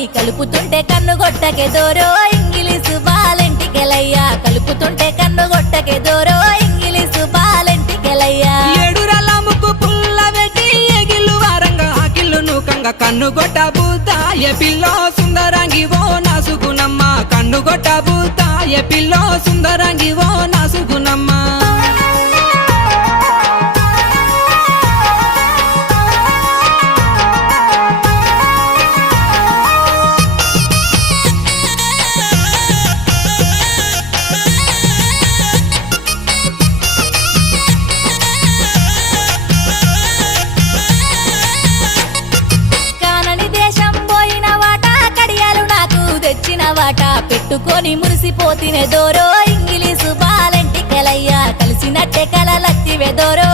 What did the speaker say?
పోరి కలుపుతుంటే కన్ను గొట్టకే దోరో ఇంగిలీసు బాలెంటికెలయ్యా కలుపుతుంటే కన్ను గొట్టకే దోరో ఇంగిలీసు బాలెంటికెలయ్యా ఏడురల ముక్కు పుల్ల పెట్టి ఎగిల్లు వారంగా ఆకిల్లు నూకంగా కన్ను గొట్ట బూత ఏ పిల్లో సుందరంగి ఓ నాసుగునమ్మ కన్ను గొట్ట బూత ఏ పిల్లో సుందరంగి ఓ నాసుగునమ్మ వాట పెట్టుకొని మురిసిపోతినే దోరో ఇంగిలీసు బాలెంటికెలయ్యా కలిసినట్టే కలలత్తివే దోరో